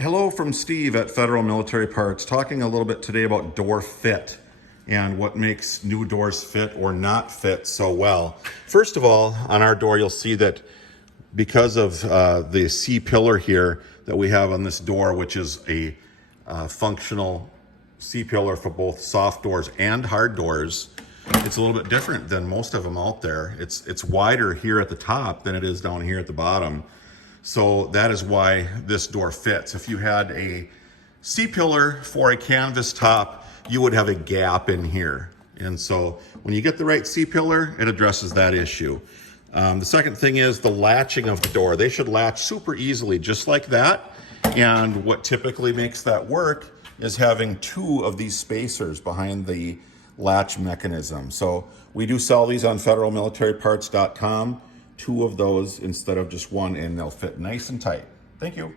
Hello from Steve at Federal Military Parts, talking a little bit today about door fit and what makes new doors fit or not fit so well. First of all, on our door, you'll see that because of the C-pillar here that we have on this door, which is a functional C-pillar for both soft doors and hard doors, it's a little bit different than most of them out there. It's wider here at the top than it is down here at the bottom. So that is why this door fits. If you had a C-pillar for a canvas top, you would have a gap in here. And so when you get the right C-pillar, it addresses that issue. The second thing is the latching of the door. They should latch super easily, just like that. And what typically makes that work is having two of these spacers behind the latch mechanism. So we do sell these on federalmilitaryparts.com. Two of those instead of just one, and they'll fit nice and tight. Thank you.